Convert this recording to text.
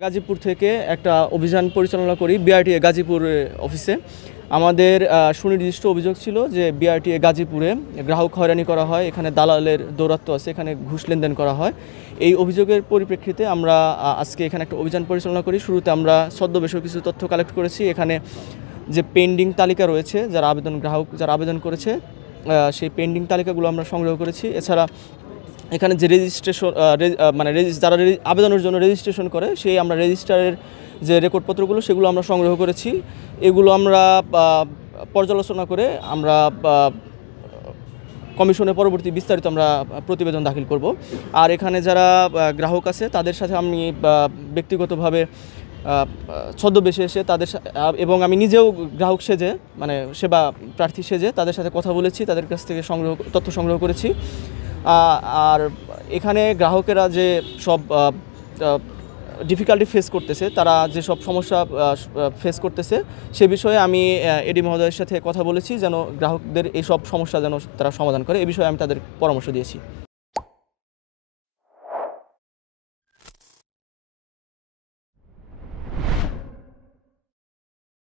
গাজীপুর থেকে একটা অভিযান পরিচালনা করি বিআরটিএ গাজীপুর অফিসে। আমাদের সুনির্দিষ্ট অভিযোগ ছিল যে বিআরটিএ গাজীপুরে গ্রাহক হয়রানি করা হয়, এখানে দালালের দৌরাত্ম্য আছে, এখানে ঘুষ লেনদেন করা হয়। এই অভিযোগের পরিপ্রেক্ষিতে আমরা আজকে এখানে একটা অভিযান পরিচালনা করি। শুরুতে আমরা ছদ্মবেশীয় কিছু তথ্য কালেক্ট করেছি। এখানে যে পেন্ডিং তালিকা রয়েছে, গ্রাহক যারা আবেদন করেছে সেই পেন্ডিং তালিকাগুলো আমরা সংগ্রহ করেছি। এছাড়া এখানে যে রেজিস্ট্রেশন মানে যারা আবেদনের জন্য রেজিস্ট্রেশন করে সেই আমরা রেজিস্টারের যে রেকর্ডপত্রগুলো সেগুলো আমরা সংগ্রহ করেছি। এগুলো আমরা পর্যালোচনা করে আমরা কমিশনে পরবর্তী বিস্তারিত আমরা প্রতিবেদন দাখিল করব। আর এখানে যারা গ্রাহক আছে তাদের সাথে আমি ব্যক্তিগতভাবে ছদ্মবেশে এসে এবং আমি নিজেও গ্রাহক সেজে মানে সেবা প্রার্থী সেজে তাদের সাথে কথা বলেছি, তাদের কাছ থেকে তথ্য সংগ্রহ করেছি। আর এখানে গ্রাহকেরা যে সব ডিফিকাল্টি ফেস করতেছে, তারা যে সব সমস্যা ফেস করতেছে সে বিষয়ে আমি এডি মহোদয়ের সাথে কথা বলেছি যেন গ্রাহকদের এই সব সমস্যা যেন তারা সমাধান করে, এই বিষয়ে আমি তাদের পরামর্শ দিয়েছি।